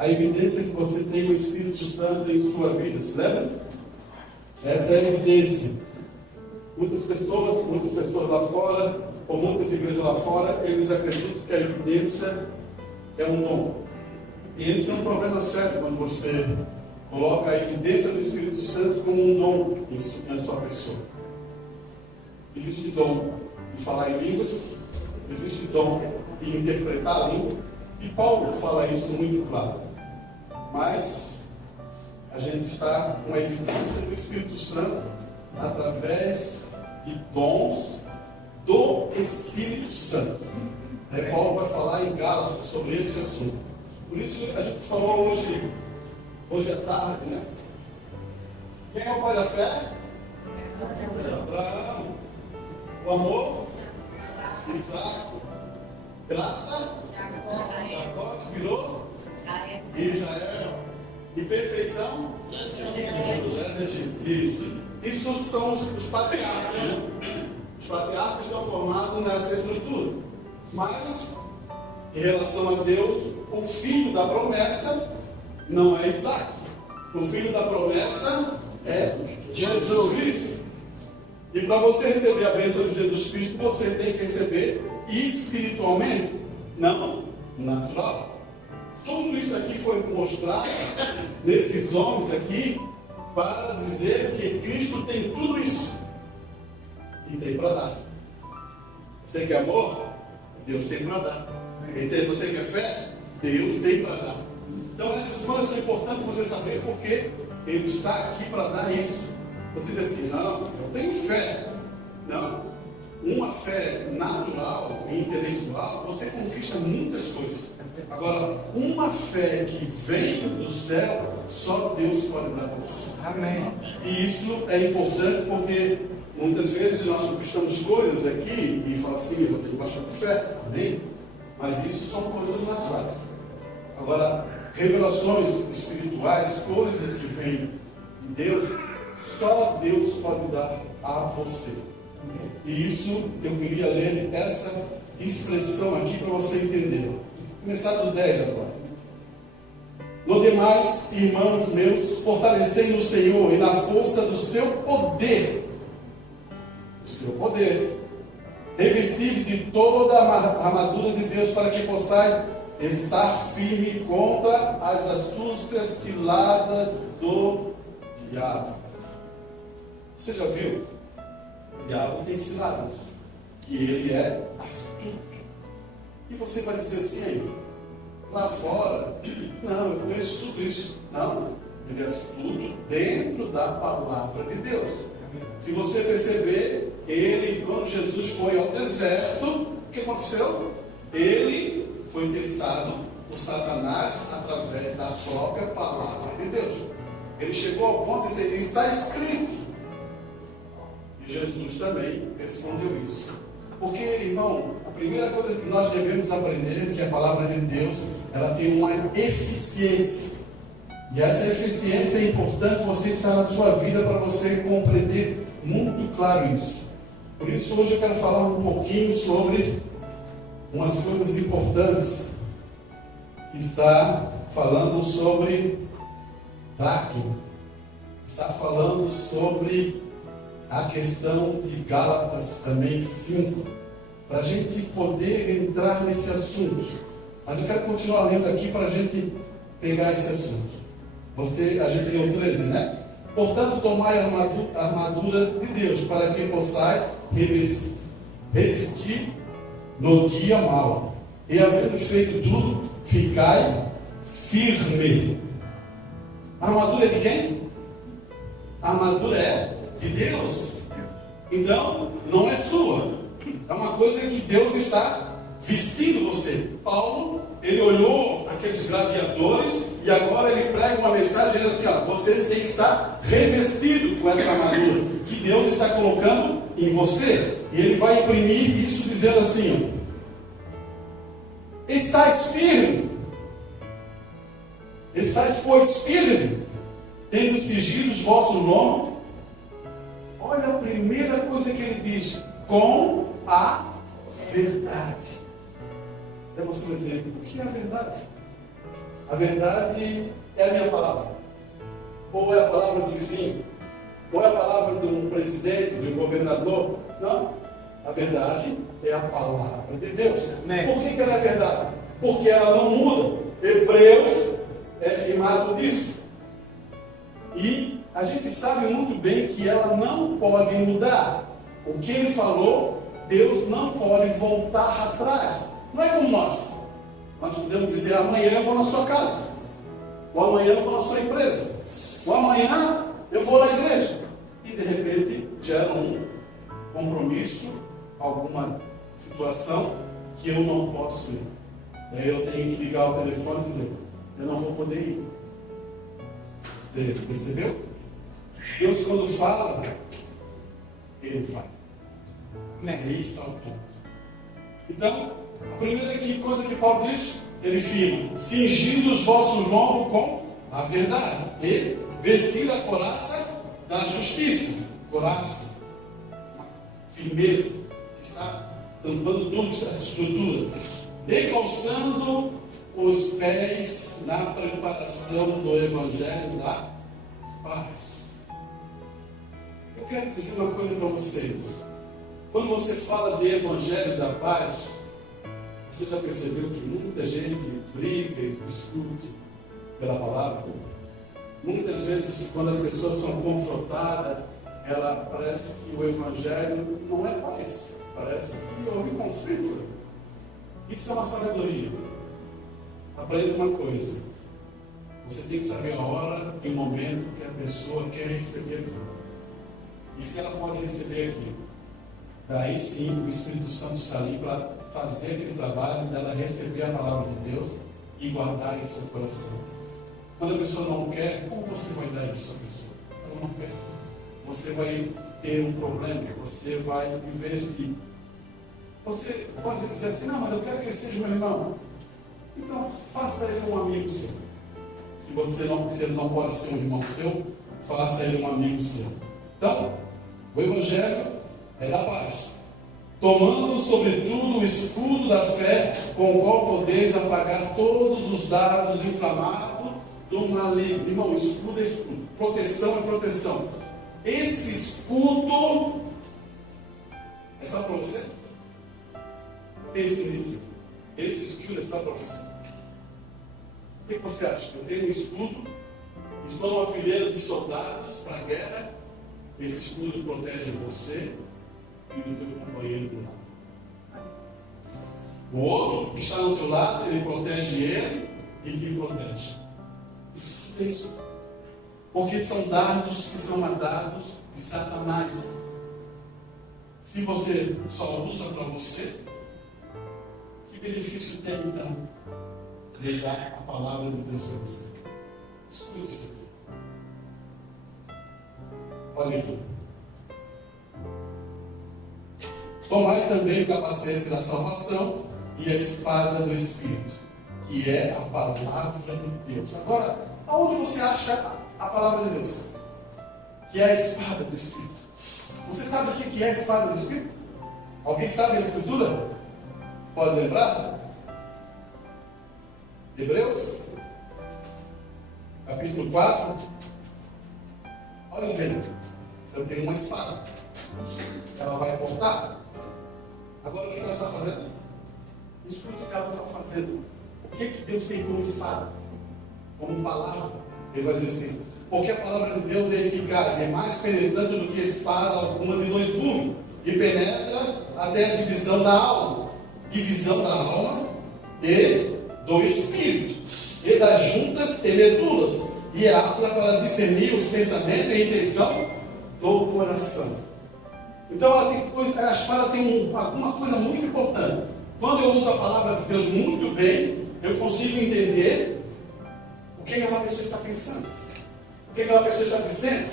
a evidência que você tem o Espírito Santo em sua vida, se lembra? Essa é a evidência. Muitas pessoas lá fora, ou muitas igrejas lá fora, eles acreditam que a evidência é um dom. E esse é um problema sério quando você coloca a evidência do Espírito Santo como um dom em sua pessoa. Existe dom de falar em línguas, existe dom de interpretar a língua, e Paulo fala isso muito claro. Mas a gente está com a evidência do Espírito Santo através de dons do Espírito Santo. Paulo vai falar em Gálatas sobre esse assunto. Por isso a gente falou hoje à tarde, né? Quem é o pai da fé? Abraão. O amor? Isaac. Graça? Jacó, que virou? Israel. E perfeição? José do Egito. Isso são os patriarcas, né? Os patriarcas estão formados nessa estrutura. Mas, em relação a Deus, o filho da promessa não é Isaac. O filho da promessa é Jesus Cristo. E para você receber a bênção de Jesus Cristo, você tem que receber espiritualmente, não natural. Tudo isso aqui foi mostrado nesses homens aqui para dizer que Cristo tem tudo isso e tem para dar. Você quer amor? Deus tem para dar. Então, você quer fé? Deus tem para dar. Então essas coisas são importantes você saber, porque Ele está aqui para dar isso. Você diz assim, não, eu tenho fé. Não. Uma fé natural e intelectual, você conquista muitas coisas. Agora, uma fé que vem do céu, só Deus pode dar para você. Amém. E isso é importante porque muitas vezes nós conquistamos coisas aqui e falamos assim, eu tenho bastante fé. Amém? Mas isso são coisas naturais. Agora, revelações espirituais, coisas que vêm de Deus, só Deus pode dar a você. E isso, eu queria ler essa expressão aqui para você entender. Vou começar do 10 agora. No demais, irmãos meus, fortalecei no Senhor e na força do seu poder. O seu poder. Revestido de toda a armadura de Deus para que possais estar firme contra as astúcias ciladas do diabo. Você já viu? O diabo tem ciladas. E ele é astuto. E você vai dizer assim, aí, lá fora, não, eu conheço tudo isso. Não, ele é astuto dentro da palavra de Deus. Se você perceber, ele, quando Jesus foi ao deserto, o que aconteceu? Ele foi testado por Satanás através da própria palavra de Deus. Ele chegou ao ponto de dizer, está escrito. E Jesus também respondeu isso. Porque, irmão, a primeira coisa que nós devemos aprender é que a palavra de Deus, ela tem uma eficiência. E essa eficiência é importante você estar na sua vida para você compreender muito claro isso. Por isso hoje eu quero falar um pouquinho sobre umas coisas importantes. Que está falando sobre tracking. Está falando sobre a questão de Gálatas também 5. Para a gente poder entrar nesse assunto. Mas eu quero continuar lendo aqui para a gente pegar esse assunto. A gente leu 13, né? Portanto, tomai a armadura de Deus, para que possais resistir no dia mau. E havendo feito tudo, ficai firme. A armadura é de quem? A armadura é de Deus. Então, não é sua. É uma coisa que Deus está vestindo você. Paulo, ele olhou aqueles gladiadores e agora ele prega uma mensagem dizendo assim, ó, vocês têm que estar revestidos com essa armadura que Deus está colocando em você. E ele vai imprimir isso dizendo assim, ó, estáis firme. Estáis, pois, firme, tendo sigido os vossos nomes. Olha a primeira coisa que ele diz, com a verdade. Então você vai dizer, o que é a verdade? A verdade é a minha palavra. Ou é a palavra do vizinho? Ou é a palavra de um presidente, de um governador? Não. A verdade é a palavra de Deus. Por que ela é verdade? Porque ela não muda. Hebreus é firmado nisso. E a gente sabe muito bem que ela não pode mudar. O que ele falou, Deus não pode voltar atrás. Não é como nós. Nós podemos dizer, amanhã eu vou na sua casa. Ou amanhã eu vou na sua empresa. Ou amanhã eu vou na igreja. E de repente gera um compromisso, alguma situação que eu não posso ir. Daí eu tenho que ligar o telefone e dizer, eu não vou poder ir. Você percebeu? Deus quando fala, Ele faz. Aí está o ponto. Então, a primeira coisa que Paulo diz, ele firma, cingindo os vossos lombos com a verdade e vestindo a couraça da justiça. Couraça, firmeza, que está tampando tudo essa estrutura. E calçando os pés na preparação do Evangelho da paz. Eu quero dizer uma coisa para você. Quando você fala de Evangelho da paz, você já percebeu que muita gente briga e discute pela palavra? Muitas vezes, quando as pessoas são confrontadas, ela parece que o Evangelho não é paz. Parece que houve conflito. Isso é uma sabedoria. Aprenda uma coisa. Você tem que saber a hora e o momento que a pessoa quer receber aquilo. E se ela pode receber aquilo, daí sim o Espírito Santo está ali para fazer aquele trabalho dela receber a palavra de Deus e guardar em seu coração. Quando a pessoa não quer, como você vai dar isso à pessoa? Ela não quer. Você vai ter um problema, você vai, em vez de... Você pode dizer assim, não, mas eu quero que ele seja meu irmão. Então, faça ele um amigo seu. Se ele não pode ser um irmão seu, faça ele um amigo seu. Então, o Evangelho é da paz. Tomando, sobretudo, o escudo da fé, com o qual podeis apagar todos os dardos inflamados do maligno. Irmão, escudo é escudo. Proteção é proteção. Esse escudo é só para você? Pense nisso. Esse escudo é só para você. O que você acha? Eu tenho um escudo, estou numa fileira de soldados para a guerra. Esse escudo protege você e do teu companheiro do lado. O outro que está do teu lado, ele protege ele e te protege. Isso é isso. Porque são dardos que são mandados de Satanás. Se você só usa para você, que benefício tem então de dar a palavra de Deus para você? Escute isso aqui. Olha aqui. Tomai também o capacete da salvação e a espada do Espírito, que é a palavra de Deus. Agora, aonde você acha a palavra de Deus? Que é a espada do Espírito. Você sabe o que é a espada do Espírito? Alguém sabe a escritura? Pode lembrar? Hebreus, capítulo 4. Olha bem, eu tenho uma espada. Ela vai cortar. Agora o que ela está fazendo? Escute o que ela está fazendo. O que Deus tem como espada? Como palavra. Ele vai dizer assim, porque a palavra de Deus é eficaz, é mais penetrante do que espada alguma de dois gumes, e penetra até a divisão da alma e do espírito, e das juntas e medulas, e é apta para discernir os pensamentos e a intenção do coração. Então a espada tem alguma coisa muito importante. Quando eu uso a palavra de Deus muito bem, eu consigo entender o que aquela pessoa está pensando, o que aquela pessoa está dizendo,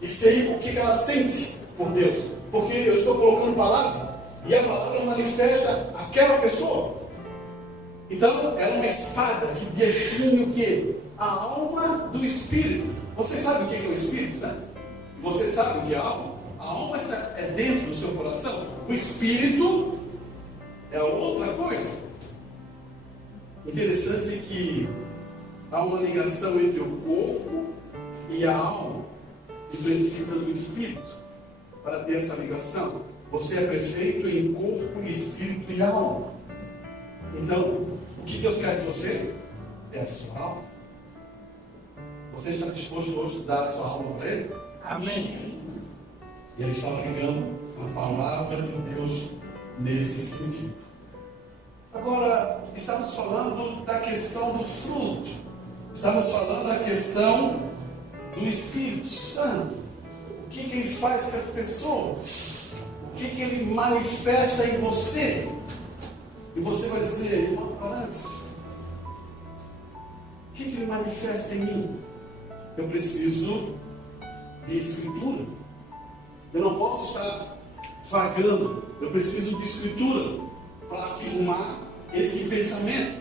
e sei o que ela sente por Deus, porque eu estou colocando palavra, e a palavra manifesta aquela pessoa. Então, ela é uma espada que define o que? A alma do espírito. Você sabe o que é o espírito, né? Você sabe o que é a alma? A alma é dentro do seu coração. O espírito é outra coisa. Interessante que há uma ligação entre o corpo e a alma, e precisa do espírito para ter essa ligação. Você é perfeito em corpo, espírito e alma. Então, o que Deus quer de você? É a sua alma. Você está disposto hoje a dar a sua alma para Ele? Amém. E Ele está aplicando a palavra de Deus nesse sentido. Agora, estamos falando da questão do fruto. Estamos falando da questão do Espírito Santo. O que Ele faz com as pessoas? O que Ele manifesta em você? E você vai dizer, irmão Arantes, o que Ele manifesta em mim? Eu preciso de Escritura. Eu não posso estar vagando. Eu preciso de Escritura para afirmar esse pensamento.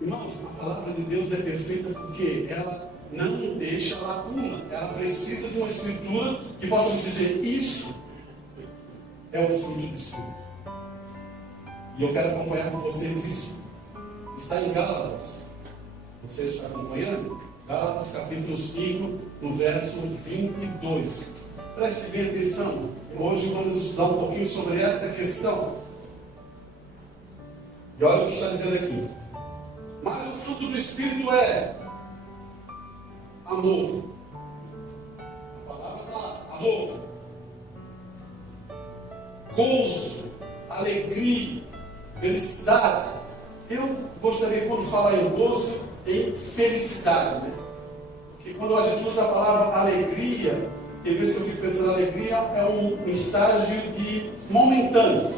Irmãos, a palavra de Deus é perfeita porque ela não deixa lacuna. Ela precisa de uma Escritura que possa dizer, isso é o fruto do Espírito. E eu quero acompanhar com vocês isso. Está em Gálatas. Você está acompanhando? Gálatas capítulo 5, no verso 22. Preste bem atenção. Hoje vamos estudar um pouquinho sobre essa questão. E olha o que está dizendo aqui. Mas o fruto do Espírito é amor. A palavra está lá, amor. Gozo, alegria, felicidade. Eu gostaria, quando falar em gozo, em felicidade, né? Porque quando a gente usa a palavra alegria, tem vezes que eu fico pensando, alegria é um estágio de momentâneo.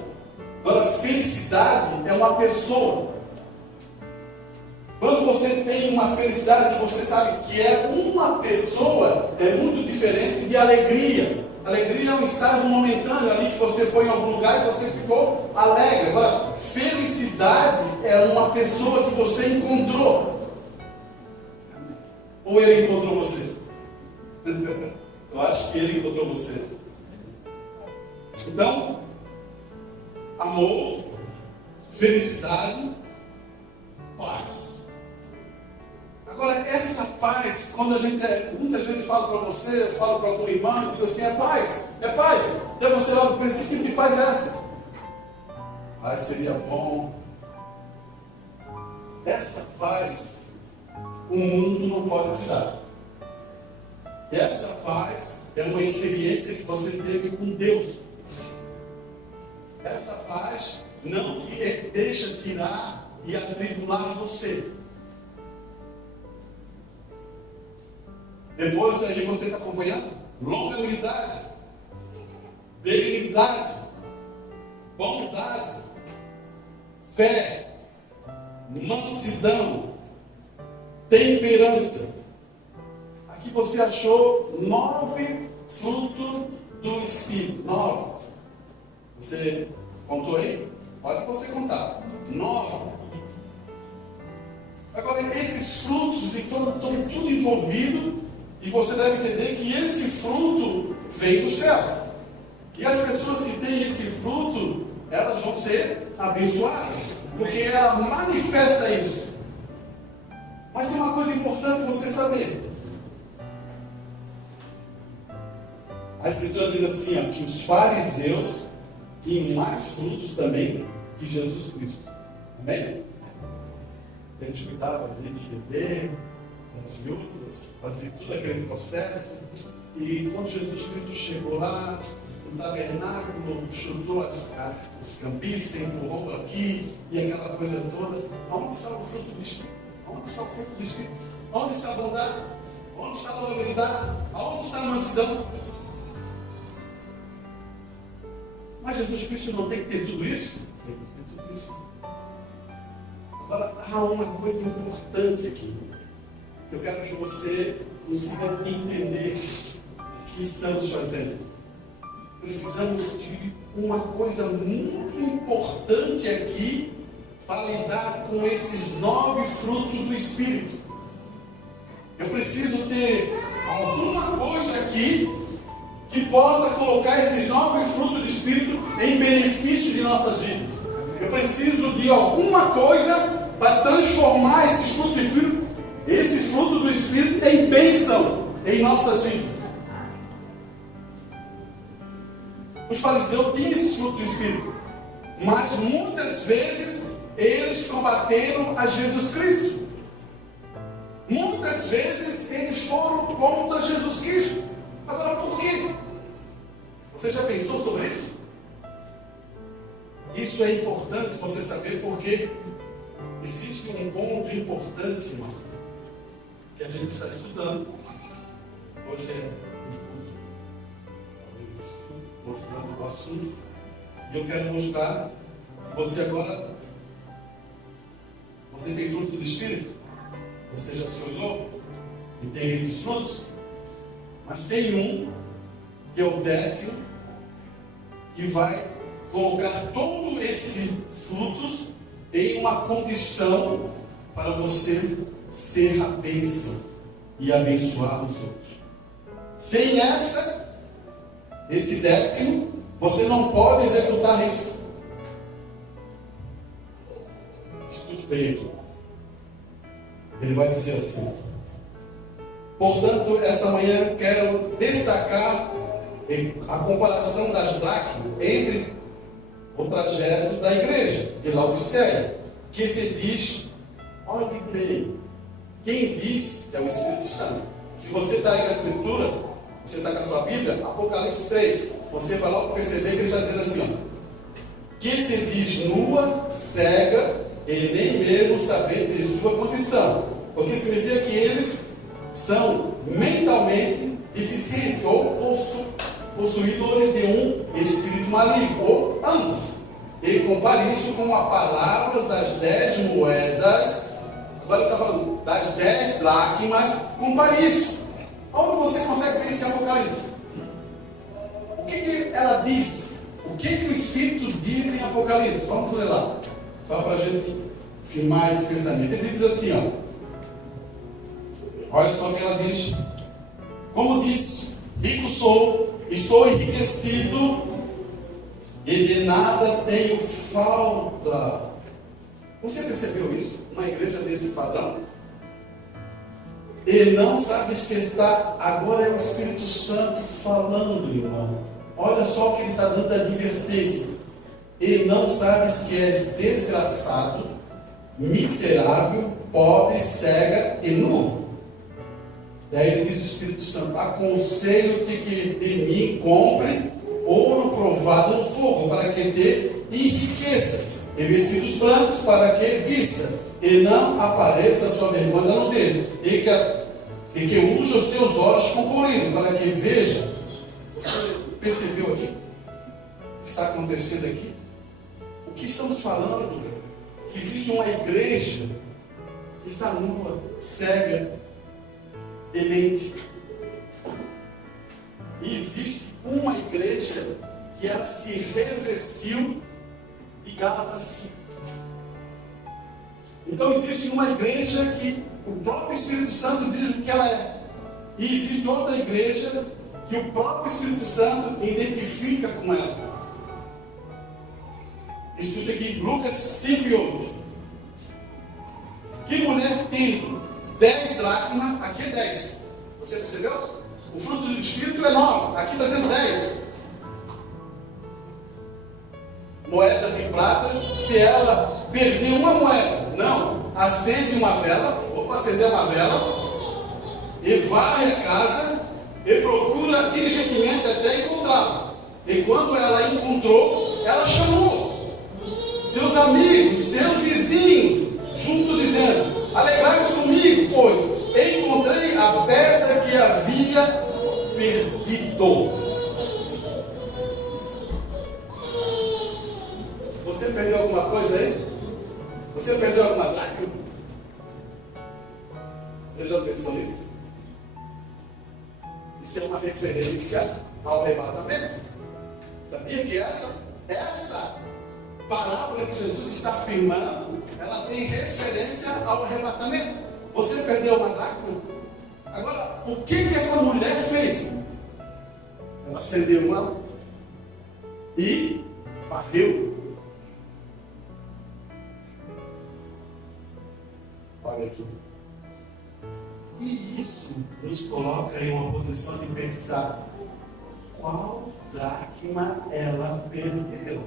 Agora, felicidade é uma pessoa. Quando você tem uma felicidade que você sabe que é uma pessoa, é muito diferente de alegria. Alegria é um estado momentâneo ali que você foi em algum lugar e você ficou alegre. Agora, felicidade é uma pessoa que você encontrou. Ou ele encontrou você? Eu acho que ele encontrou você. Então, amor, felicidade, paz. Agora, essa paz, quando a gente, muitas vezes fala para você, eu falo para algum irmão, eu digo assim, é paz, é paz. Daí você logo pensa, que tipo de paz é essa? Paz seria bom. Essa paz, o mundo não pode te dar. Essa paz é uma experiência que você teve com Deus. Essa paz não te deixa tirar e atribular você. Depois aí você está acompanhando? Longanimidade, benignidade, bondade, fé, mansidão, temperança. Aqui você achou 9 frutos do Espírito. 9. Você contou aí? Pode você contar. 9. Agora, esses frutos estão tudo envolvido. E você deve entender que esse fruto vem do céu. E as pessoas que têm esse fruto, elas vão ser abençoadas. Porque ela manifesta isso. Mas tem uma coisa importante você saber. A Escritura diz assim, ó, que os fariseus tinham mais frutos também que Jesus Cristo. Amém? Eles cuidavam de beber, das viúvas, fazia todo aquele processo. E quando Jesus Cristo chegou lá, no tabernáculo, chutou os campistas, empurrou aqui, e aquela coisa toda, aonde está o fruto do Espírito? Aonde está o fruto do Espírito? Aonde está a bondade? Aonde está a longanimidade? Aonde está a mansidão? Mas Jesus Cristo não tem que ter tudo isso? Tem que ter tudo isso. Agora, há uma coisa importante aqui. Eu quero que você consiga entender o que estamos fazendo. Precisamos de uma coisa muito importante aqui para lidar com esses 9 frutos do Espírito. Eu preciso ter alguma coisa aqui que possa colocar esses 9 frutos do Espírito em benefício de nossas vidas. Eu preciso de alguma coisa para transformar esses frutos do Espírito Esse fruto do Espírito tem bênção em nossas vidas. Os fariseus tinham esse fruto do Espírito, mas muitas vezes eles combateram a Jesus Cristo. Muitas vezes eles foram contra Jesus Cristo. Agora, por quê? Você já pensou sobre isso? Isso é importante você saber, porque existe um ponto importante, irmão, que a gente está estudando. Hoje mostrando o assunto. E eu quero mostrar que você agora, você tem fruto do Espírito. Você já se olhou e tem esses frutos. Mas tem um, que é o 10º, que vai colocar todos esses frutos em uma condição para você ser a bênção e abençoar os outros. Sem esse 10º, você não pode executar isso. Escute bem aqui. Ele vai dizer assim: portanto, essa manhã quero destacar a comparação das dracmas entre o trajeto da igreja de Laodiceia, que se diz, olhe bem, quem diz é o Espírito Santo. Se você está aí com a Escritura, você está com a sua Bíblia, Apocalipse 3, você vai logo perceber que ele está dizendo assim, ó, que se diz nua, cega, e nem mesmo saber de sua condição. O que significa que eles são mentalmente deficientes ou possuidores de um espírito maligno, ou ambos. Ele compara isso com a palavra das 10 moedas. Agora ele está falando das 10 dracmas. Compare isso. Onde você consegue ver esse Apocalipse? O que ela diz? O que o Espírito diz em Apocalipse? Vamos ler lá. Só para a gente firmar esse pensamento. Ele diz assim, ó. Olha só o que ela diz. Como diz, rico sou, estou enriquecido e de nada tenho falta. Você percebeu isso? Uma igreja desse padrão? Ele não sabe que está, agora é o Espírito Santo falando, irmão. Olha só o que ele está dando de advertência. Ele não sabe que és desgraçado, miserável, pobre, cega e nu. Daí ele diz o Espírito Santo: aconselho-te que de mim compre ouro provado no fogo, para que te enriqueça, e vestidos brancos, para que vista, e não apareça a sua vergonha da nudez, e que unja os teus olhos com colírio, para que veja. Você percebeu aqui o que está acontecendo aqui? O que estamos falando? Que existe uma igreja que está nua, cega, demente. E existe uma igreja que ela se revestiu de Gálatas 5. Então existe uma igreja que o próprio Espírito Santo diz o que ela é. E existe outra igreja que o próprio Espírito Santo identifica com ela. Escute aqui, Lucas 5 e 8. Que mulher tem 10 dracmas, aqui é 10. Você percebeu? O fruto do Espírito é 9, aqui está dizendo 10. Moedas de prata, se ela perder uma moeda, não, acende uma vela, ou acender uma vela, e varre a casa, e procura diligentemente até encontrá-la. E quando ela encontrou, ela chamou seus amigos, seus vizinhos, junto dizendo: alegrai-vos comigo, pois encontrei a peça que havia perdido. Você perdeu alguma coisa aí? Você perdeu alguma dracma? Você já pensou nisso? Isso é uma referência ao arrebatamento. Sabia que essa parábola que Jesus está afirmando, ela tem referência ao arrebatamento? Você perdeu uma dracma? Agora, o que essa mulher fez? Ela acendeu uma e varreu. Olha aqui. E isso nos coloca em uma posição de pensar: qual dracma ela perdeu?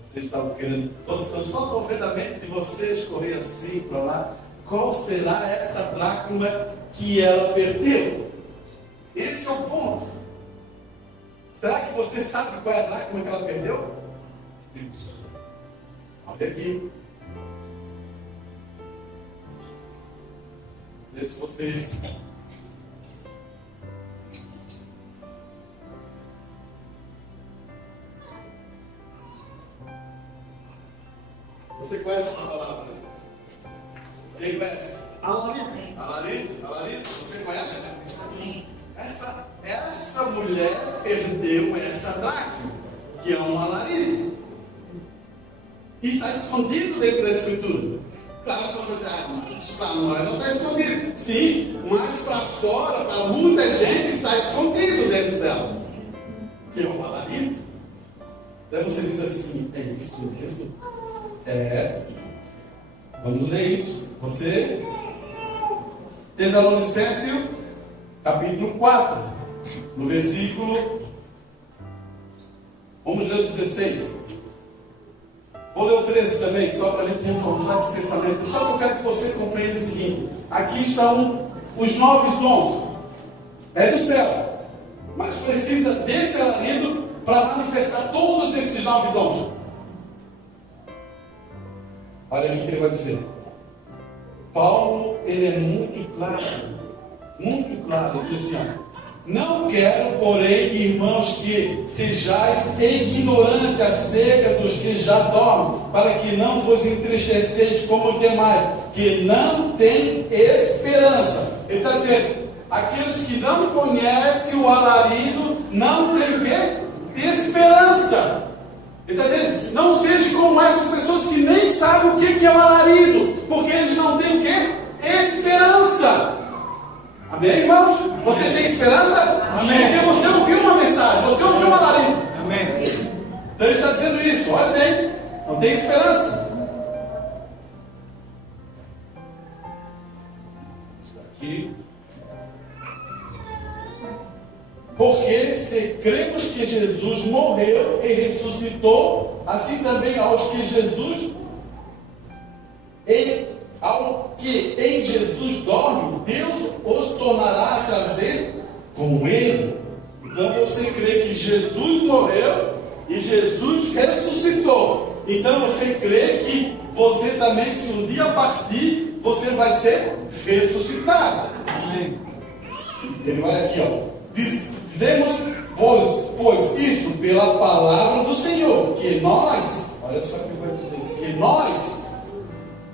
Vocês estavam querendo, eu só estou vendo a mente de vocês correr assim para lá. Qual será essa dracma que ela perdeu? Esse é o ponto. Será que você sabe qual é a dracma que ela perdeu? Olha aqui. Vê se vocês... Você conhece essa palavra? Quem conhece? Alarido. Alarido, você conhece? Essa mulher perdeu essa dracma, que é um alarido. E está escondido dentro da Escritura. Claro que você vai dizer, mas para nós não está escondido. Sim, mas para fora, para muita gente, está escondido dentro dela. Que é um alarido. Daí você diz assim, é isso mesmo? Vamos ler isso. Você, Tessalonicenses, capítulo 4, no versículo, vamos ler o 16. Vou ler o 13 também, só para a gente reforçar esse pensamento. Só que eu quero que você compreenda o seguinte: aqui estão os 9 dons, é do céu, mas precisa desse alarido para manifestar todos esses 9 dons. Olha aqui o que ele vai dizer. Paulo, ele é muito claro, ele diz assim: não quero, porém, irmãos, que sejais ignorantes acerca dos que já dormem, para que não vos entristeceis como os demais, que não têm esperança. Ele está dizendo, aqueles que não conhecem o alarido não têm o quê? Esperança. Ele está dizendo, não seja como essas pessoas que nem sabem o que é o alarido, porque eles não têm o quê? Esperança. Amém, irmãos? Você tem esperança? Amém. Porque você ouviu uma mensagem, você ouviu uma alarido. Amém. Então ele está dizendo isso, olha bem, não tem esperança. Isso daqui. Porque se cremos que Jesus morreu e ressuscitou, assim também aos que ao que em Jesus dorme, Deus os tornará a trazer com Ele. Então você crê que Jesus morreu e Jesus ressuscitou. Então você crê que você também, se um dia partir, você vai ser ressuscitado. Amém. Ele vai aqui, ó. Dizemos, pois isso pela palavra do Senhor, que nós, olha só o que ele vai dizer, que nós,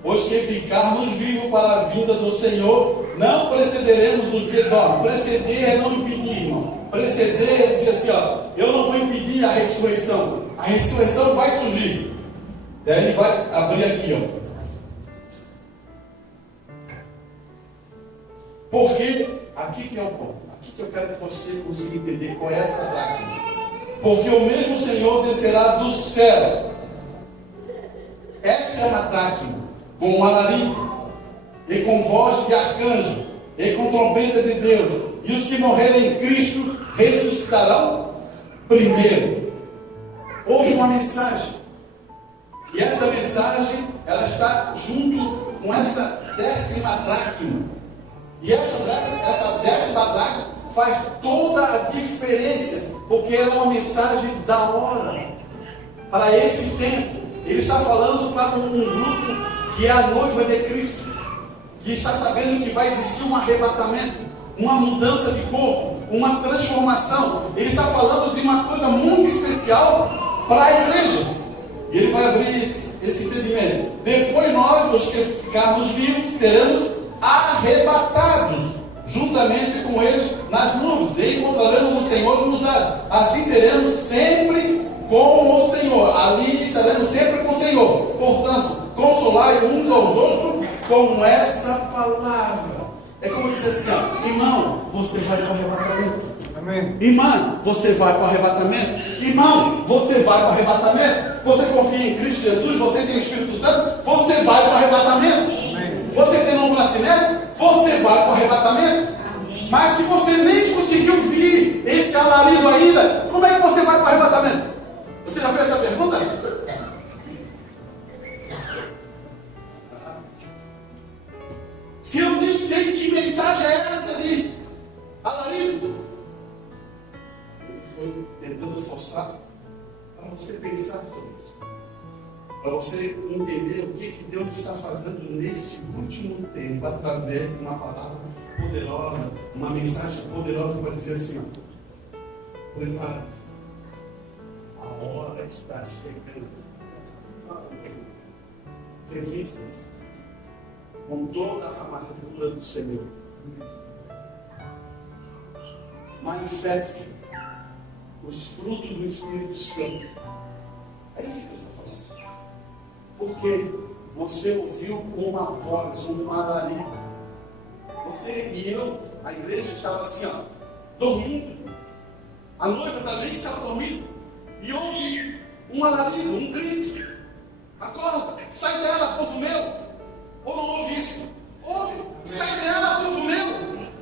os que ficarmos vivos para a vinda do Senhor, não precederemos os que dormem. Preceder é não impedir, irmão. Preceder é dizer assim, ó, eu não vou impedir a ressurreição. A ressurreição vai surgir. Daí ele vai abrir aqui, ó. Porque, aqui que é o ponto. Aqui que eu quero que você consiga entender qual é essa dracma. Porque o mesmo Senhor descerá do céu. Essa é uma dracma, com um alarido, e com voz de arcanjo, e com trombeta de Deus. E os que morrerem em Cristo ressuscitarão primeiro. Houve uma mensagem. E essa mensagem, ela está junto com essa 10ª dracma. E essa 10ª dracma faz toda a diferença, porque ela é uma mensagem da hora, para esse tempo. Ele está falando para um grupo que é a noiva de Cristo, que está sabendo que vai existir um arrebatamento, uma mudança de corpo, uma transformação. Ele está falando de uma coisa muito especial para a igreja. E ele vai abrir esse entendimento. Depois nós, os que ficarmos vivos, seremos arrebatados juntamente com eles nas nuvens, e encontraremos o Senhor nos ares. Assim teremos sempre com o Senhor, ali estaremos sempre com o Senhor. Portanto, consolai uns aos outros com essa palavra. É como dizer assim, ó, irmão, você vai para o arrebatamento. Amém. Irmã, você vai para o arrebatamento. Irmão, você vai para o arrebatamento. Você confia em Cristo Jesus, você tem o Espírito Santo, você vai para o arrebatamento. Amém. Você não vai para o arrebatamento. Amém. Mas se você nem conseguiu vir esse alarido ainda, como é que você vai para o arrebatamento? Você já fez essa pergunta? Se eu nem sei que mensagem é essa de alarido, eu estou tentando forçar para você pensar sobre isso. Para você entender o que Deus está fazendo nesse último tempo, através de uma palavra poderosa, uma mensagem poderosa para dizer assim: ó, prepara-te, a hora está chegando. Revista-se com toda a armadura do Senhor. Manifeste os frutos do Espírito Santo. É isso que eu estou falando. Porque você ouviu uma voz, um alarido. Você e eu, a igreja estava assim, ó, dormindo. A noiva também estava dormindo. E houve um alarido, um grito. Acorda, sai dela, povo meu. Ou não houve isso? Houve. Sai dela, povo meu.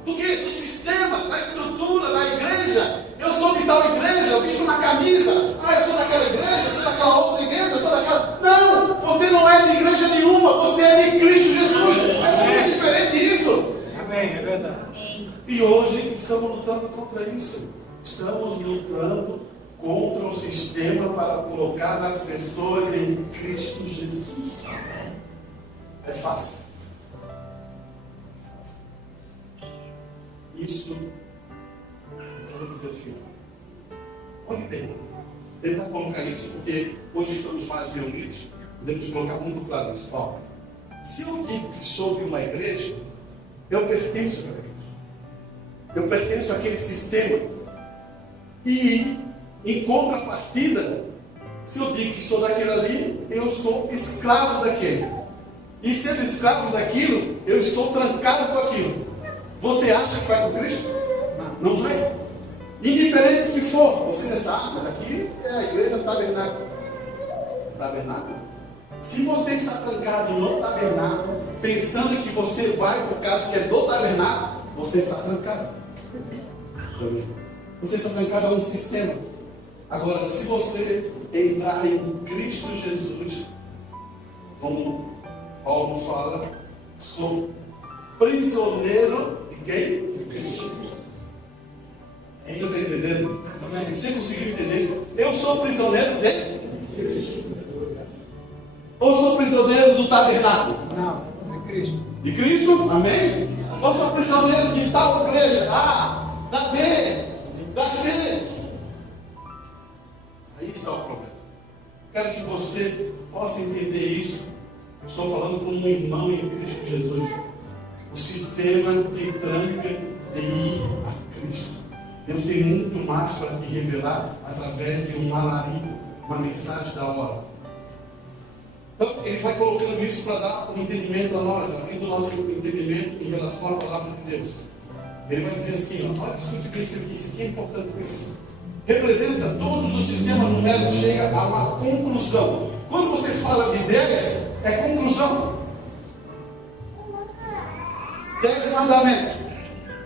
Do que? Do sistema, da estrutura, da igreja. Eu sou de tal igreja, eu visto uma camisa. Eu sou daquela igreja, eu sou daquela outra igreja, eu sou daquela... Não! Você não é de igreja nenhuma, você é de Cristo Jesus. É muito diferente isso. Amém, é verdade. Amém. E hoje estamos lutando contra isso. Estamos lutando contra o sistema para colocar as pessoas em Cristo Jesus. É fácil. Isso, eu vou dizer assim, olhe bem, tentar colocar isso, porque hoje estamos mais reunidos, podemos colocar muito claro isso. Ó, se eu digo que sou de uma igreja, eu pertenço àquela igreja. Eu pertenço àquele sistema. E, em contrapartida, se eu digo que sou daquele ali, eu sou escravo daquele. E sendo escravo daquilo, eu estou trancado com aquilo. Você acha que vai com Cristo? Não vai. Indiferente que for, você pensa, mas aqui é a igreja do tabernáculo. Tabernáculo. Se você está trancado no tabernáculo, pensando que você vai por causa que é do tabernáculo, você está trancado. Você está trancado a um sistema. Agora, se você entrar em Cristo Jesus, como Paulo fala, sou prisioneiro de quem? De Cristo. Você está entendendo? Você conseguiu entender isso? Eu sou prisioneiro de Cristo. Ou sou prisioneiro do tabernáculo? Não, de Cristo. De Cristo? Amém? Ou sou prisioneiro de tal igreja? A, da B, da C. Aí está o problema. Quero que você possa entender isso. Estou falando como um irmão em Cristo Jesus. O sistema te tranca de ir a Cristo. Deus tem muito mais para te revelar através de um alarido, uma mensagem da hora. Então, ele vai colocando isso para dar um entendimento a nós, abrindo o nosso entendimento em relação à palavra de Deus. Ele vai dizer assim, olha, escute bem isso aqui é importante. Isso representa todos os sistemas numéricos, chega a uma conclusão. Quando você fala de 10, é conclusão. 10 mandamentos.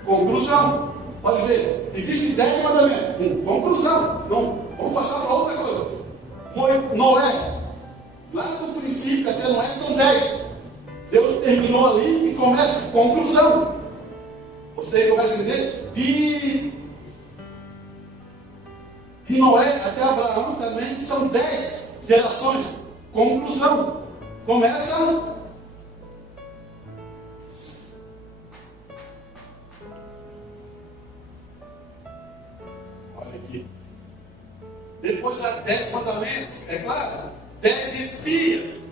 Conclusão. Pode ver. Existem 10 mandamentos. Conclusão. Não. Vamos passar para outra coisa. Noé. Lá no princípio até Noé são 10. Deus terminou ali e começa. Conclusão. Você começa a entender? De Noé até Abraão também são 10 gerações. Conclusão. Começa. Olha aqui. Depois há 10 mandamentos, é claro. 10 espias.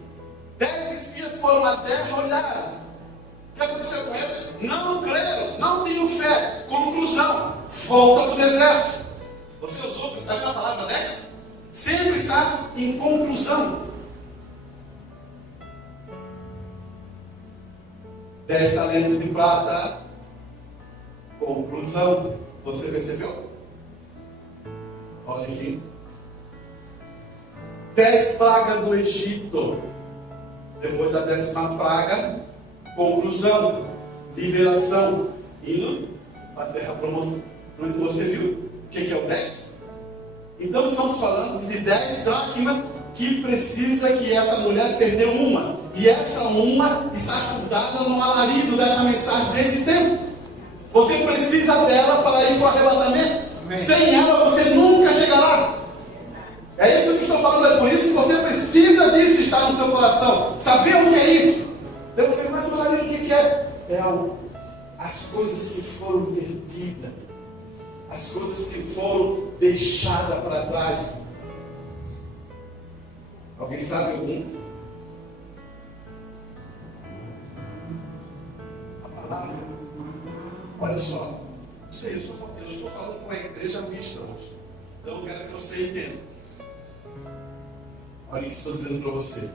10 espias foram à terra e olharam. O que aconteceu com eles? Não creram, não tinham fé. Conclusão. Volta para o deserto. Você usou a palavra 10? Sempre está em conclusão. 10 talentos de prata. Conclusão. Você percebeu? Olha aqui. 10 pragas do Egito. Depois da 10ª praga, conclusão. liberação, indo para a terra promoção. Onde você viu o que é o 10? Então estamos falando de 10 dracmas que precisa que essa mulher perdeu uma. E essa uma está fundada no alarido dessa mensagem desse tempo. Você precisa dela para ir para o arrebatamento. Amém. Sem ela você nunca chegará. É isso que estou falando, é por isso que você precisa disso estar no seu coração. Saber o que é isso. Daí você, mas o alarido o que é? É as coisas que foram perdidas. As coisas que foram deixadas para trás. Alguém sabe algum? A palavra. Olha só. Não sei, eu estou falando com a igreja mista hoje. Então eu quero que você entenda. Olha o que estou dizendo para você.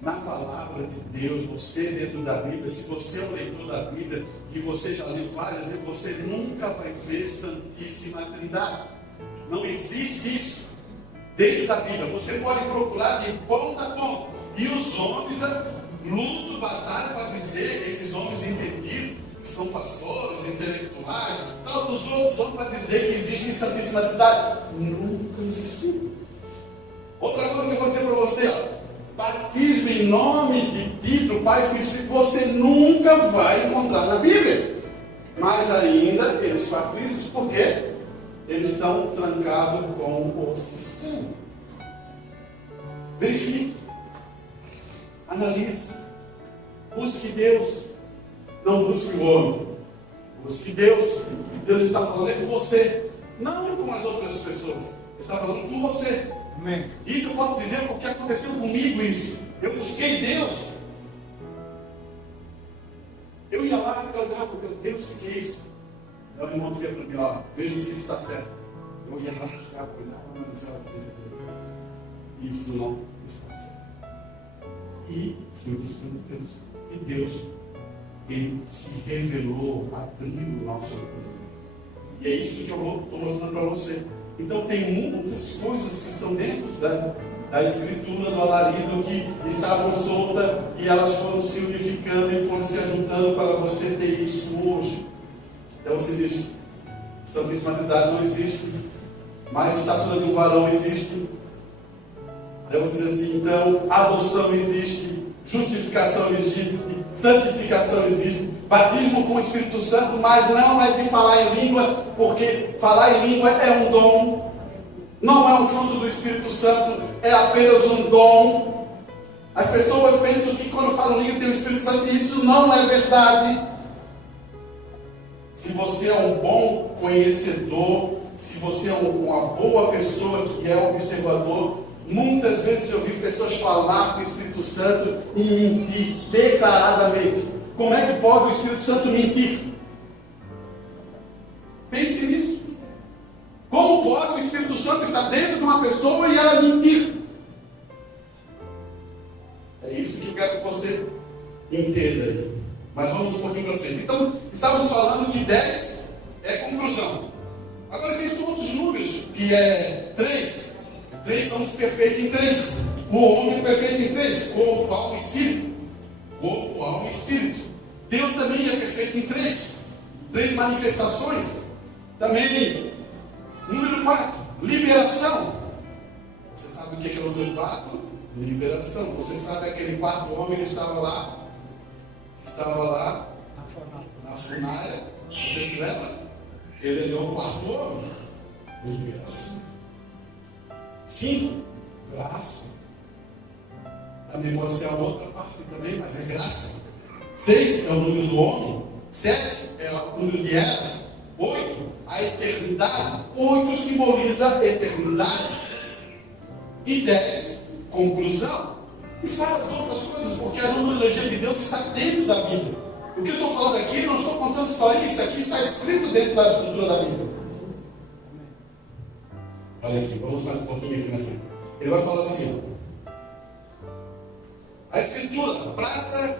Na palavra de Deus, você dentro da Bíblia, se você é um leitor da Bíblia e você já leu várias vezes, você nunca vai ver Santíssima Trindade. Não existe isso dentro da Bíblia. Você pode procurar de ponta a ponta. E os homens lutam, batalham para dizer, esses homens entendidos, que são pastores, intelectuais, tantos outros homens para dizer que existe Santíssima Trindade. Nunca existiu. Outra coisa que eu vou dizer para você, ó. Batismo em nome de título, Pai, Filho e Espírito, você nunca vai encontrar na Bíblia. Mas ainda eles fazem isso porque eles estão trancados com o sistema. Verifique, analise, busque Deus, não busque o homem, busque Deus. Deus está falando com você, não com as outras pessoas, Ele está falando com você. Amém. Isso eu posso dizer porque aconteceu comigo isso. Eu busquei Deus. Eu ia lá e olhava, meu Deus, o que é isso? Aí o irmão dizia para mim, ó, veja se isso está certo. Eu ia lá, buscava, olhava, analisava, isso não está certo. E fui buscando Deus. E Deus, Ele se revelou, abriu o nosso ouvido. E é isso que eu estou mostrando para você. Então tem muitas coisas que estão dentro da escritura do alarido que estavam soltas e elas foram se unificando e foram se ajuntando para você ter isso hoje. Então você diz, Santíssima Trindade não existe, mas a estatura de um varão existe. Então você diz assim, então adoção existe, justificação existe, santificação existe, batismo com o Espírito Santo, mas não é de falar em língua, porque falar em língua é um dom, não é um fruto do Espírito Santo, é apenas um dom. As pessoas pensam que quando falam em língua tem o Espírito Santo, e isso não é verdade. Se você é um bom conhecedor, se você é uma boa pessoa que é observador, muitas vezes eu vi pessoas falar com o Espírito Santo e mentir declaradamente. Como é que pode o Espírito Santo mentir? Pense nisso. Como pode o Espírito Santo estar dentro de uma pessoa e ela mentir? É isso que eu quero que você entenda aí. Mas vamos um pouquinho para frente. Então, estávamos falando que 10 é conclusão. Agora existem outros números, que é 3. 3 somos perfeitos em 3. O homem é perfeito em 3. Corpo, alma e espírito. Corpo, alma e espírito. Deus também é perfeito em 3. 3 manifestações. Também, número 4, liberação. Você sabe o que é o número 4? Liberação. Você sabe aquele quarto homem que estava lá? Na fornalha. Você se lembra? Ele deu o quarto homem. Liberação. 5, graça. Também pode ser a outra parte também, mas é graça. 6 é o número do homem. 7 é o número de eras. 8, a eternidade. 8 simboliza a eternidade. E 10, conclusão. E várias outras coisas, porque a numerologia de Deus está dentro da Bíblia. O que eu estou falando aqui, não estou contando história, isso aqui está escrito dentro da estrutura da Bíblia. Olha aqui, vamos mais um pouquinho aqui na frente. Ele vai falar assim, ó. A escritura, prata,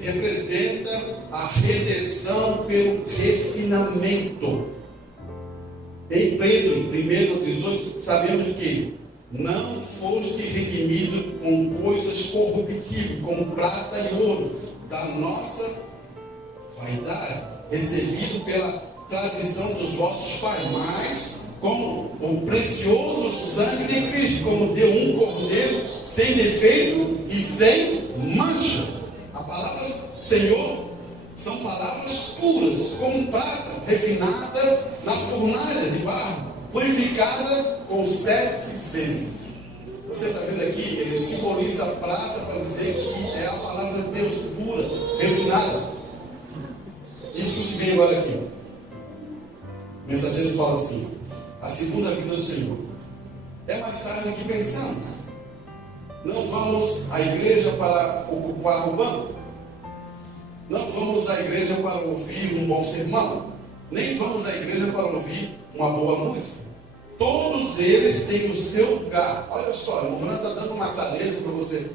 representa a redenção pelo refinamento. Em Pedro, em 1:18, sabemos de que não foste redimido com coisas corruptíveis, como prata e ouro, da nossa vaidade, recebido pela tradição dos vossos pais, mas como o precioso sangue de Cristo, como de um cordeiro sem defeito e sem mancha. A palavra Senhor são palavras puras, como prata refinada na fornalha de barro, purificada com 7 vezes. Você está vendo aqui, ele simboliza a prata para dizer que é a palavra de Deus pura, refinada. Escute bem agora aqui. O mensageiro fala assim: a segunda vinda do Senhor é mais tarde do que pensamos. Não vamos à igreja para ocupar o banco. Não vamos à igreja para ouvir um bom sermão. Nem vamos à igreja para ouvir uma boa música. Todos eles têm o seu lugar. Olha só, o irmão está dando uma clareza para você.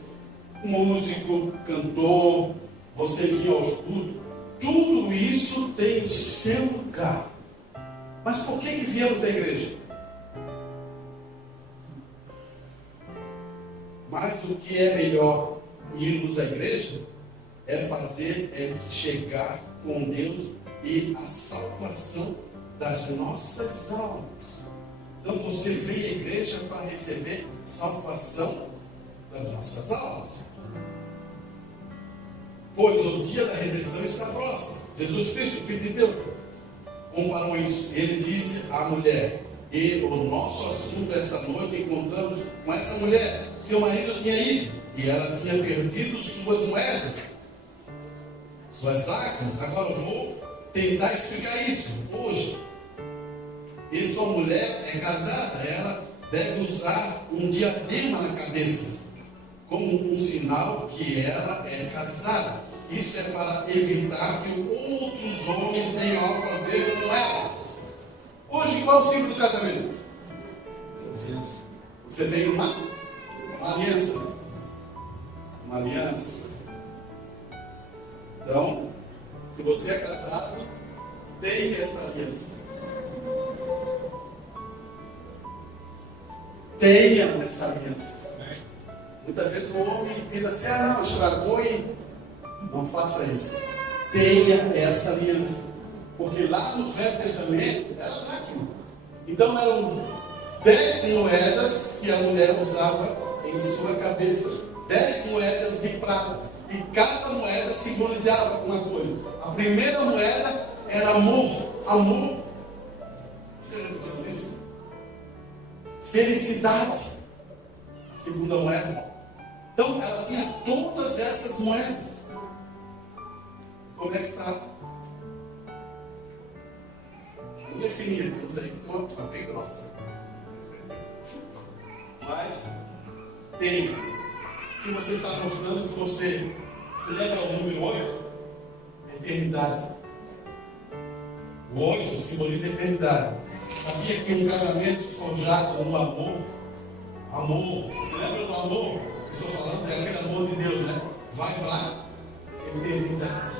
Músico, cantor, você que ia ao estudo, tudo isso tem o seu lugar. Mas por que viemos à igreja? Mas o que é melhor irmos à igreja é chegar com Deus e a salvação das nossas almas. Então você veio à igreja para receber salvação das nossas almas. Pois o dia da redenção está próximo. Jesus Cristo, Filho de Deus, comparou isso. Ele disse à mulher, e o nosso assunto essa noite encontramos com essa mulher. Seu marido tinha ido e ela tinha perdido suas moedas, suas dracmas. Agora eu vou tentar explicar isso hoje. E sua mulher é casada, ela deve usar um diadema na cabeça, como um sinal que ela é casada. Isso é para evitar que outros homens tenham algo a ver com ela. Hoje, qual é o símbolo do casamento? Você tem uma aliança. Uma aliança. Então, se você é casado, tenha essa aliança. Tenha essa aliança. Muitas vezes o homem diz assim: ah, não, estragou e não faça isso. Tenha essa aliança. Porque lá no Velho Testamento era dracma. Então eram 10 moedas que a mulher usava em sua cabeça. 10 moedas de prata. E cada moeda simbolizava uma coisa. A primeira moeda era amor. Amor. Você não pensou nisso? Felicidade. A segunda moeda. Então ela tinha todas essas moedas. Como é que está? Não definia, vamos aí com uma bem grossa. Mas tem. O que você está mostrando que você se leva ao número 8? Eternidade. O 8 simboliza eternidade. Sabia que um casamento forjado no amor, você lembra do amor? Estou falando daquele amor de Deus, né? Vai para eternidade.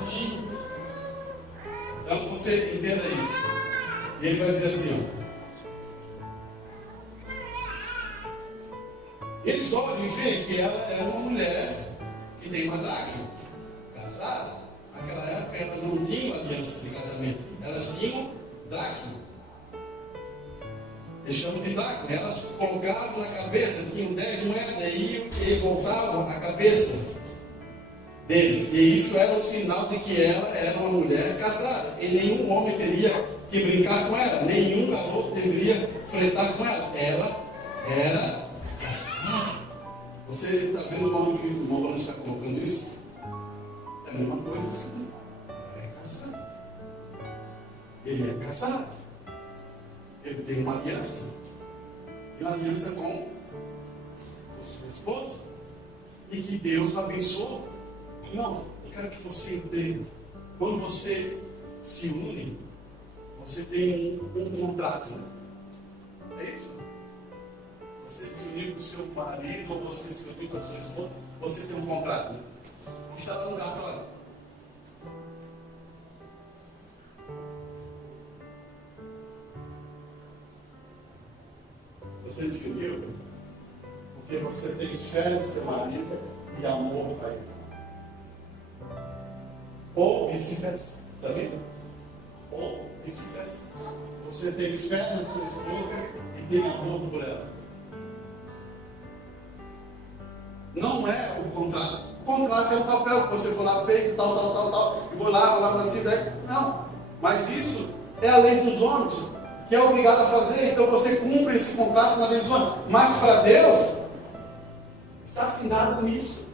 Então você entenda isso. E ele vai dizer assim: eles olham e veem que ela é uma mulher que tem uma dracma, casada. Naquela época elas não tinham aliança de casamento, elas tinham dracma. Eles chamam de dracma. Elas colocavam na cabeça, tinham 10 moedas e voltavam a cabeça deles. E isso era um sinal de que ela era uma mulher casada. E nenhum homem teria que brincar com ela, nenhum garoto deveria fretar com ela. Ela era casada. Você está vendo o nome que o irmão Bruno está colocando isso? É a mesma coisa assim. Ela é casada. Ele é casado. Ele tem uma aliança. E uma aliança com a sua esposa. E que Deus abençoou. Não, eu quero que você entenda. Quando você se une, você tem um contrato. É isso? Você se uniu com o seu marido, ou você se uniu com a sua esposa, você tem um contrato. Está lá no cartório. Você se uniu porque você tem fé no seu marido e amor para ele. Ou vice-versa, sabia? Ou vice-versa. Você tem fé na sua esposa e tem amor por ela. Não é o contrato. O contrato é o papel que você foi lá feito, tal, e vou lá para cima. Não. Mas isso é a lei dos homens, que é obrigado a fazer. Então você cumpre esse contrato na lei dos homens. Mas para Deus, está afinado nisso.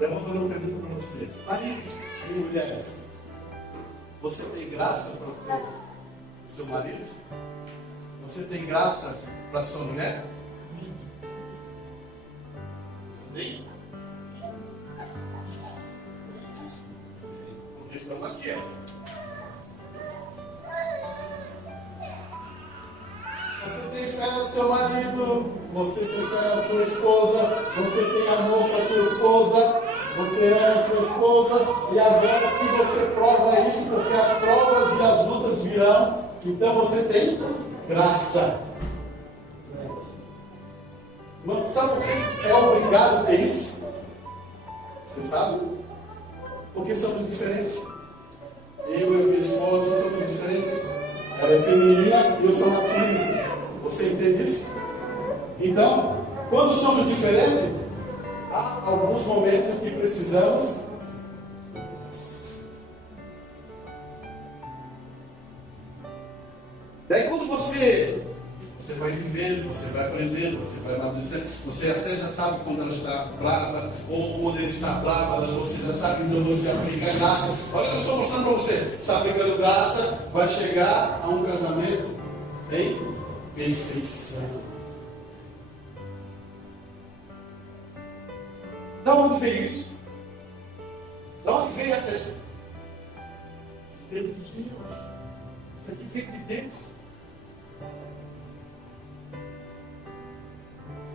Eu vou fazer uma pergunta para você. Maridos e mulheres, você tem graça para o seu marido? Você tem graça para sua mulher? Você tem? Porque estamos aqui, Você tem fé no seu marido, você tem fé na sua esposa, você tem amor para sua esposa, você ama a sua esposa, e agora que você prova isso, porque as provas e as lutas virão, então você tem graça. Mas sabe por que é obrigado a ter isso? Você sabe? Porque somos diferentes. Eu e minha esposa somos diferentes. Ela é feminina e eu sou masculino. Você entende isso? Então, quando somos diferentes, há alguns momentos que precisamos. Daí quando você vai vivendo, você vai aprendendo, você vai amadurecendo, você até já sabe quando ela está brava, ou quando ele está bravo, você já sabe, então você aplica graça. Olha o que eu estou mostrando para você. Está aplicando graça, vai chegar a um casamento em perfeição. Da onde veio isso? Da onde veio essa? Veio de Deus. Isso aqui veio de Deus.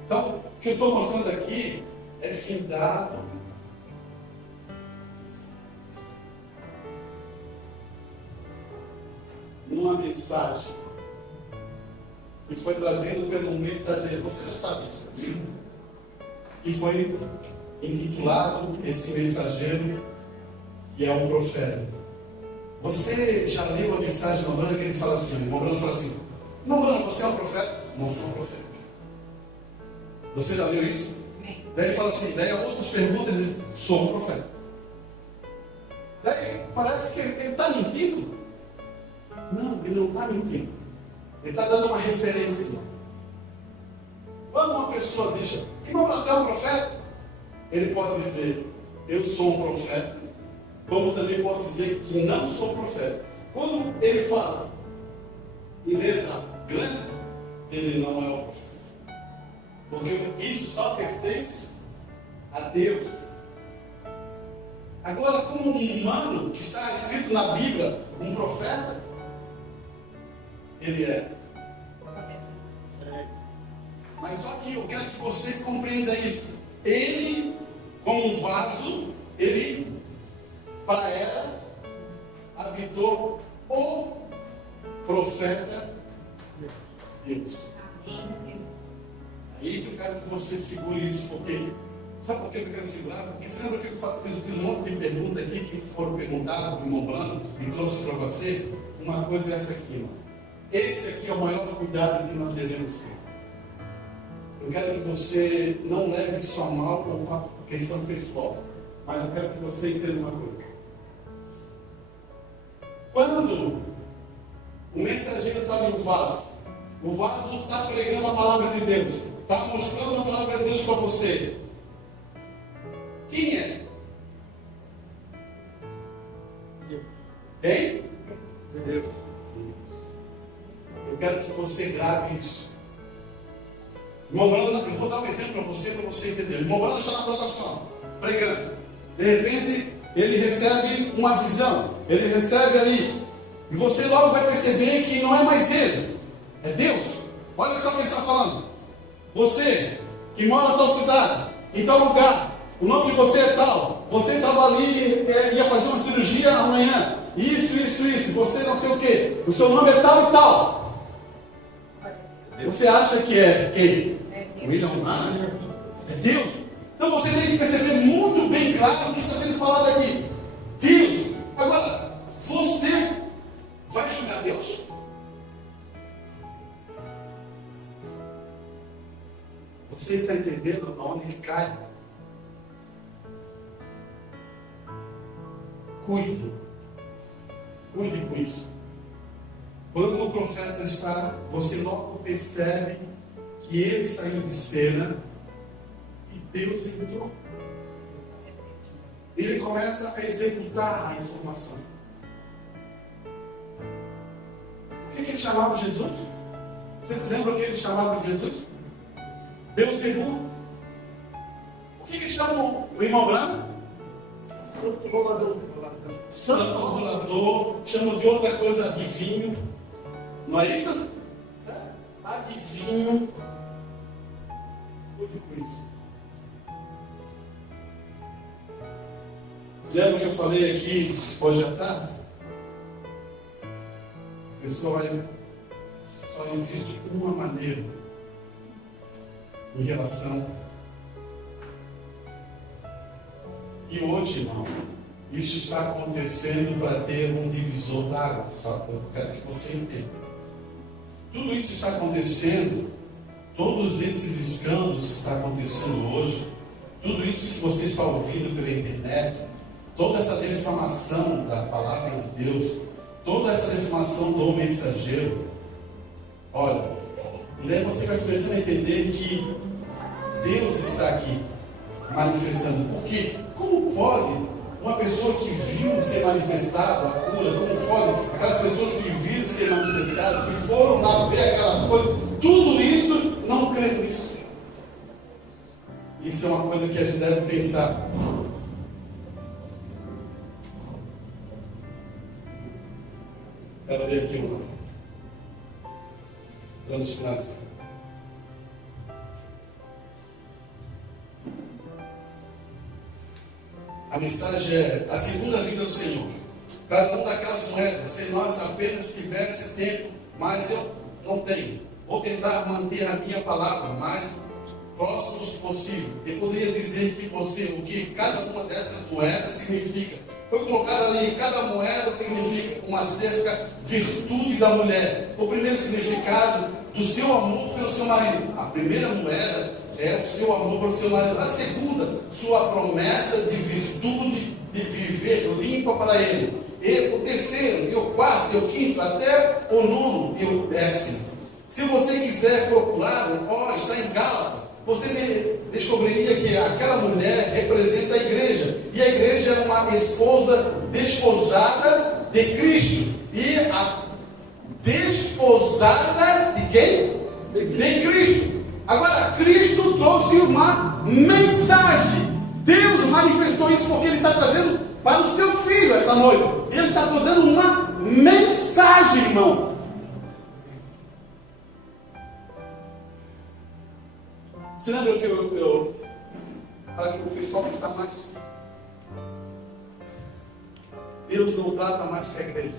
Então, o que eu estou mostrando aqui é findado. Numa mensagem que foi trazida pelo mensageiro. Você já sabe isso. Que foi intitulado esse mensageiro, que é um profeta. Você já leu a mensagem de Mobrana que ele fala assim? Mobrana fala assim: Mobrana, você é um profeta? Não sou um profeta. Você já leu isso? Daí ele fala assim, daí outros perguntam, ele diz: sou um profeta. Daí parece que ele está mentindo. Não, ele não está mentindo. Ele está dando uma referência. Quando uma pessoa diz que Mobrana é um profeta, ele pode dizer: eu sou um profeta, como também posso dizer que não sou profeta. Quando ele fala em letra grande, ele não é o profeta. Porque isso só pertence a Deus. Agora, como um humano que está escrito na Bíblia, um profeta, ele é. Mas só que eu quero que você compreenda isso. Ele, como um vaso, ele, para ela, habitou o profeta Deus. Aí que eu quero que você segure isso, porque sabe por que eu quero segurar? Porque você lembra que eu fiz um monte de perguntas aqui que foram perguntadas para o irmão Brano e trouxe para você? Uma coisa é essa aqui, irmão. Esse aqui é o maior cuidado que nós devemos ter. Eu quero que você não leve isso a mal ou para questão pessoal, mas eu quero que você entenda uma coisa. Quando o mensageiro está no vaso, o vaso está pregando a palavra de Deus, está mostrando a palavra de Deus para você. Quem é? Quem? Deus. Eu quero que você grave isso. Irmão Brano, eu vou dar um exemplo para você entender. O irmão Brano está na plataforma, pregando. De repente, ele recebe uma visão. Ele recebe ali. E você logo vai perceber que não é mais ele. É Deus. Olha só o que ele está falando. Você, que mora na tal cidade, em tal lugar, o nome de você é tal. Você estava ali e ia fazer uma cirurgia amanhã. Isso. Você não sei o quê. O seu nome é tal e tal. Você acha que é quem? William Nada? É Deus. Então você tem que perceber muito bem claro o que está sendo falado aqui. Deus. Agora, você vai julgar Deus? Você está entendendo aonde que cai? Cuide com isso. Quando o profeta está, você logo percebe que ele saiu de cena e Deus entrou. Ele começa a executar a informação. O que ele chamava Jesus? Vocês se lembram o que ele chamava de Jesus? Beelzebul. O que ele chamou o irmão Branco? Santo rolador. Chamou de outra coisa, adivinho. Não é isso? Adivinho. Cuide com isso. Você lembra que eu falei aqui hoje à tarde? A pessoa vai. Só existe uma maneira em relação. E hoje, irmão, isso está acontecendo para ter um divisor d'água. Só eu quero que você entenda. Tudo isso está acontecendo, todos esses escândalos que estão acontecendo hoje, tudo isso que você está ouvindo pela internet, toda essa defamação da palavra de Deus, toda essa defamação do mensageiro, olha, e daí você vai começando a entender que Deus está aqui manifestando. Porque como pode uma pessoa que viu ser manifestado a cura, como pode aquelas pessoas que viram ser manifestado, que foram lá ver aquela coisa, tudo isso não crê nisso? Isso é uma coisa que a gente deve pensar. Quero ler aqui uma. Vamos finalizar. A mensagem é a segunda vinda do Senhor. Cada uma daquelas moedas, se nós apenas tivesse tempo, mas eu não tenho. Vou tentar manter a minha palavra mais próximos possível. Eu poderia dizer que você, o que cada uma dessas moedas significa. Foi colocado ali, cada moeda significa uma certa virtude da mulher. O primeiro significado do seu amor pelo seu marido. A primeira moeda é o seu amor pelo seu marido. A segunda, sua promessa de virtude de viver limpa para ele. E o terceiro, e o quarto, e o quinto, até o nono e o décimo. Se você quiser procurar, está em Gálatas, você descobriria que aquela mulher representa a igreja. E a igreja é uma esposa despojada de Cristo. E a desposada de quem? De Cristo. Agora, Cristo trouxe uma mensagem. Deus manifestou isso porque Ele está trazendo para o seu filho essa noite. Ele está trazendo uma mensagem, irmão. Você lembra que para que o pessoal está mais... Deus não trata mais que a igreja.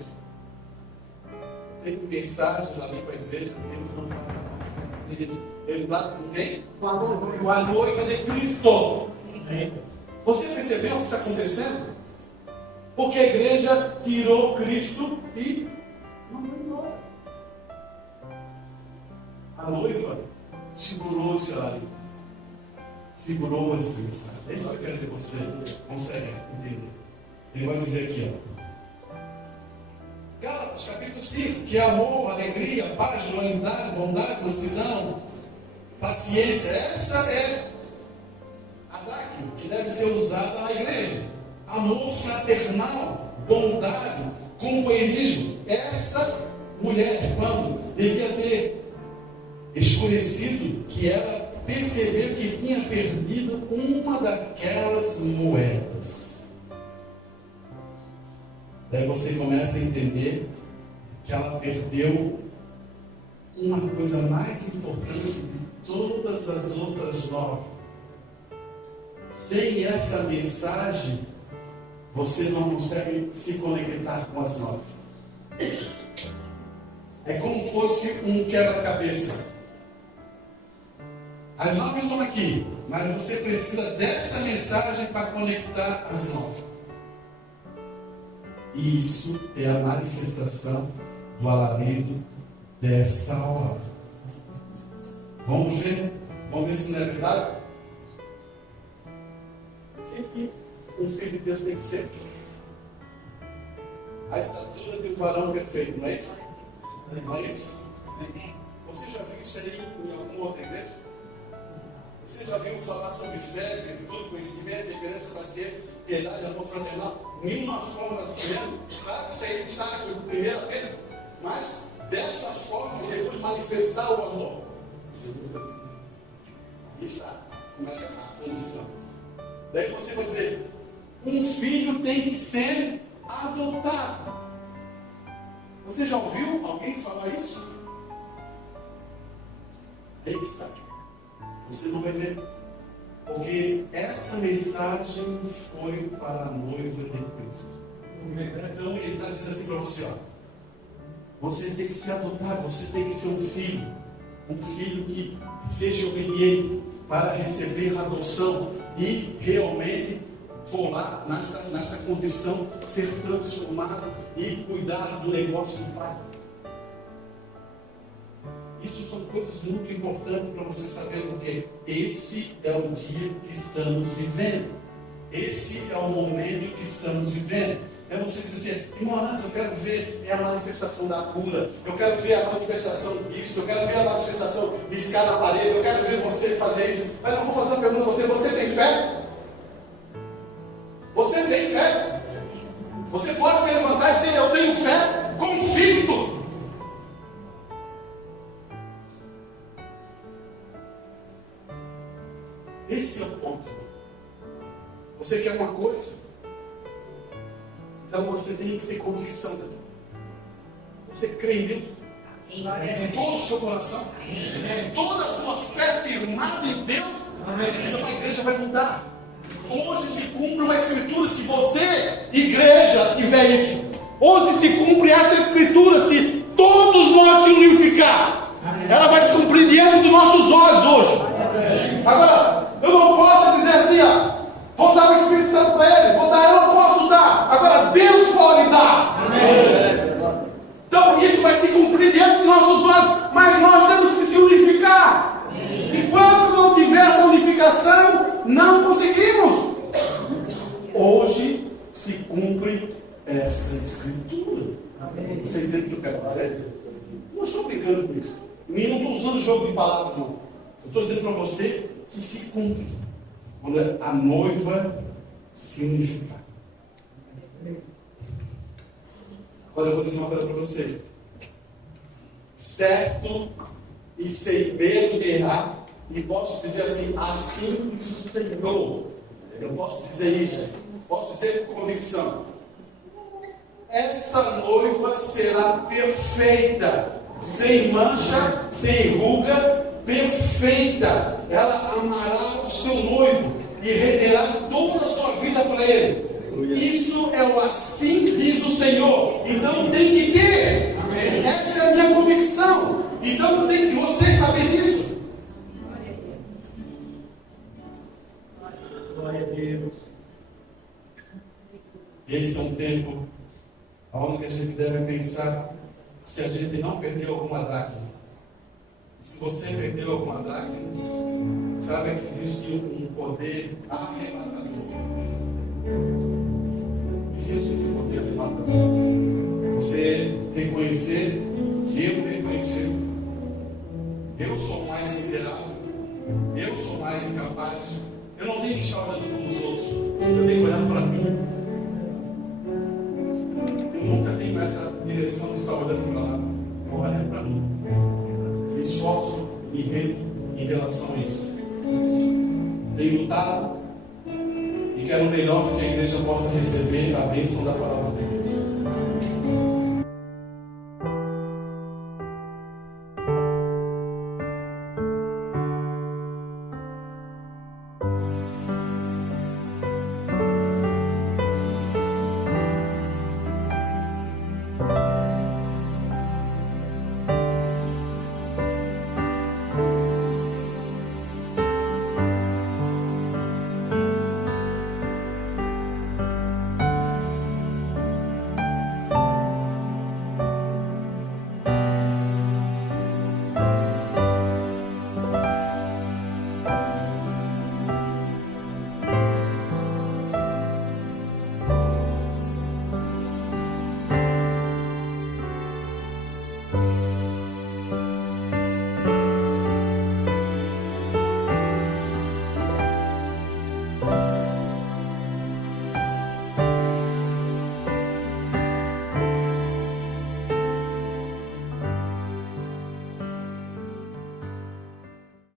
Tem mensagens ali para a igreja, Deus não trata mais que a igreja. Ele trata com quem? Com a noiva de Cristo. Você percebeu o que está acontecendo? Porque a igreja tirou Cristo e mandou embora. A noiva segurou esse marido. Segurou esse mensagem. É isso que eu quero que você consegue entender. Ele vai dizer aqui, Gálatas, capítulo 5, que amor, alegria, paz, longanimidade, bondade, mansidão, paciência. Essa é a dracma que deve ser usada na igreja. Amor fraternal, bondade, companheirismo. Essa mulher, quando devia ter escurecido, que ela percebeu que tinha perdido uma daquelas moedas. Daí você começa a entender que ela perdeu uma coisa mais importante de todas as outras 9. Sem essa mensagem, você não consegue se conectar com as 9. É como fosse um quebra-cabeça. As 9 estão aqui, mas você precisa dessa mensagem para conectar as 9. E isso é a manifestação do alarido desta hora. Vamos ver? Vamos ver se não é verdade? O que um filho de Deus tem que ser? A estatura de um varão perfeito, não é isso? Não é isso? Você já viu isso aí em alguma outra igreja? Você já viu falar sobre fé, virtude, conhecimento, temperança, paciência, piedade, amor fraternal? Nenhuma forma de dinheiro. Claro que isso aí está aqui no primeiro apenas, mas dessa forma, depois manifestar o amor. Você nunca viu. Aí está. Começa a condição. Daí você vai dizer: um filho tem que ser adotado. Você já ouviu alguém falar isso? Aí está. Você não vai ver. Porque essa mensagem foi para a noiva de Cristo. Então ele está dizendo assim para você: ó, você tem que ser adotado, você tem que ser um filho que seja obediente para receber a adoção e realmente for lá nessa condição ser transformado e cuidar do negócio do Pai. Isso são coisas muito importantes para você saber, porque esse é o dia que estamos vivendo. Esse é o momento que estamos vivendo. É você dizer: ignorância, eu quero ver a manifestação da cura, eu quero ver a manifestação disso, eu quero ver a manifestação de escar na parede, eu quero ver você fazer isso. Mas eu vou fazer uma pergunta a você: você tem fé? Você tem fé? Você pode se levantar e dizer: eu tenho fé, convicto. Esse é o ponto. Você quer uma coisa? Então você tem que ter convicção daquilo. Você crê em Deus com todo o seu coração, com toda a sua fé firmada em Deus. Então a igreja vai mudar. Hoje se cumpre uma escritura. Se você, igreja, tiver isso, hoje se cumpre essa escritura. Se todos nós se unificar, ela vai se cumprir diante dos nossos olhos hoje. Agora, eu não posso dizer assim: ó, vou dar o Espírito Santo para ele, eu não posso dar. Agora Deus pode dar. Amém. Então isso vai se cumprir diante dos nossos olhos, mas nós temos que se unificar. Enquanto não tiver essa unificação, não conseguimos. Hoje se cumpre essa escritura. Amém. Você entende o que eu quero dizer? Não estou brincando com isso. Não estou usando jogo de palavras, não. Eu estou dizendo para você que se cumpre quando a noiva se unificar. Agora eu vou dizer uma coisa para você: certo e sem medo de errar, e posso dizer assim: assim diz o Senhor. Eu posso dizer isso, posso dizer com convicção: essa noiva será perfeita, sem mancha, sem ruga, perfeita. Ela amará o seu noivo e renderá toda a sua vida para ele. Isso é o assim diz o Senhor. Então tem que ter. Amém. Essa é a minha convicção. Então tem que você saber disso. Glória a Deus. Esse é um tempo onde a gente deve pensar se a gente não perdeu alguma dracma. Se você perdeu alguma dracma, saiba que existe um poder arrebatador. Existe esse poder arrebatador. Você reconhecer, eu reconhecer. Eu sou mais miserável. Eu sou mais incapaz. Eu não tenho que estar olhando para os outros. Eu tenho que olhar para mim. Eu nunca tenho essa direção de estar olhando para lá. Eu olho para mim. Me esforço e rendo em relação a isso. Tenho lutado e quero o melhor que a igreja possa receber a bênção da palavra